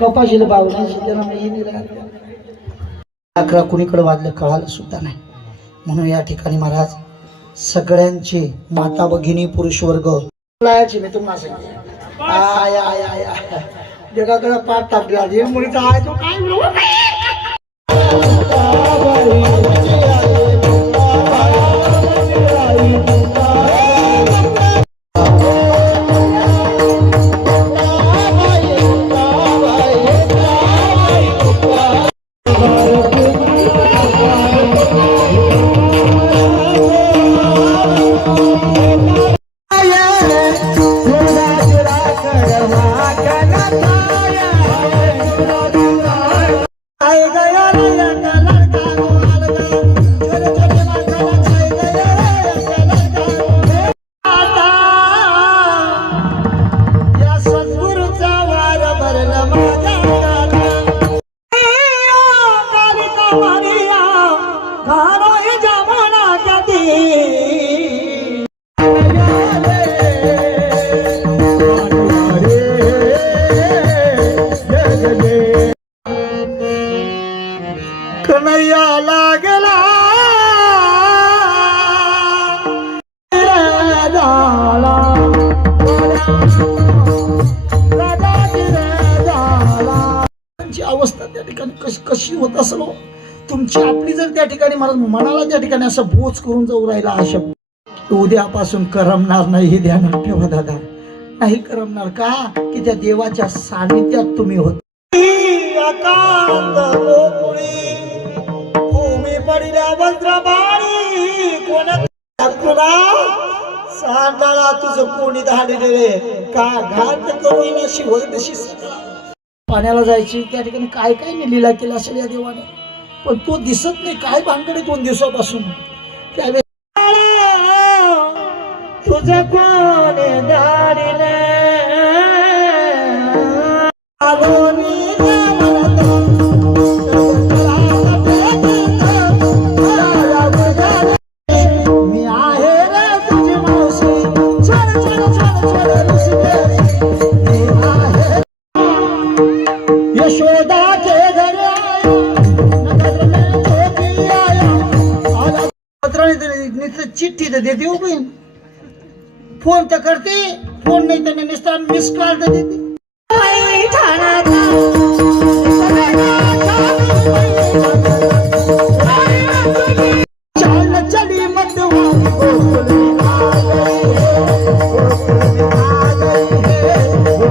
कपाशीला भाव नाही शिकला नाही. 11 कुणीकडे वाजलं कळालं सुद्धा नाही. म्हणून या ठिकाणी महाराज सगळ्यांची माता भगिनी पुरुष वर्ग लायाची मी तुम्हाला सांगितलं. आय आय आय आय जगाकडे पाठ टाकला जे मुलीचा आहे तो काय कन्हैया लागला अवस्था त्या ठिकाणी कशी होत असेल. तुमची आपली जर त्या ठिकाणी मनाला त्या ठिकाणी असं बोच करून जाऊ राहिला अशा उद्यापासून करमणार नाही हे ध्यानात ठेवा दादा. नाही करमणार का की त्या देवाच्या सानिध्यात तुम्ही होत. भूमी पडल्या वज्रबाणी कोणा सांडाळा तुझं कोणी धाडले रे का घाट करून शिवल तशी पाण्याला जायची. त्या ठिकाणी काय काय लीला केला असेल या देवाने पण तो दिसत नाही. काय भानगडी 2 दिवसापासून त्यावेळेस तुझं कोणी धाडले चिठ्ठी तर देते बहीण. फोन तर करते. फोन नाही तर मिस कॉल तर देते.